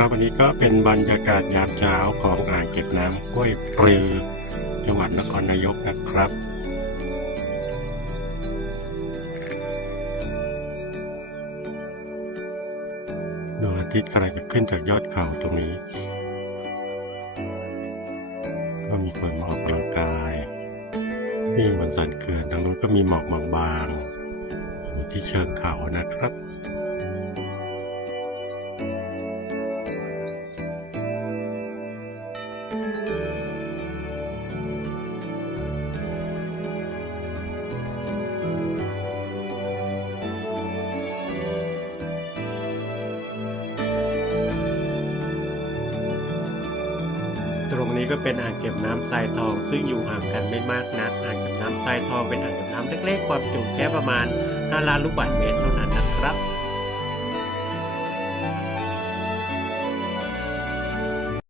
ครับ วันนี้ก็เป็นบรรยากาศยามเช้าของอ่างเก็บน้ำห้วยปลือ จังหวัดนครนายกนะครับดวงอาทิตย์กำลังจะขึ้นจากยอดเขาตรงนี้ ก็มีคนมาออกกำลังกายวิ่งบนสันเขื่อนทางนู้นก็มีหมอกบางๆอยู่ที่เชิงเขานะครับ ตรงนี้ก็เป็นอ่างเก็บน้ำทรายทอง ซึ่งอยู่ห่างกันไม่มากนักอ่างเก็บน้ำทรายทองเป็นอ่างเก็บน้ำเล็กๆความจุแค่ประมาณ5ล้านลูกบาศก์เมตรเท่านั้นนะครับ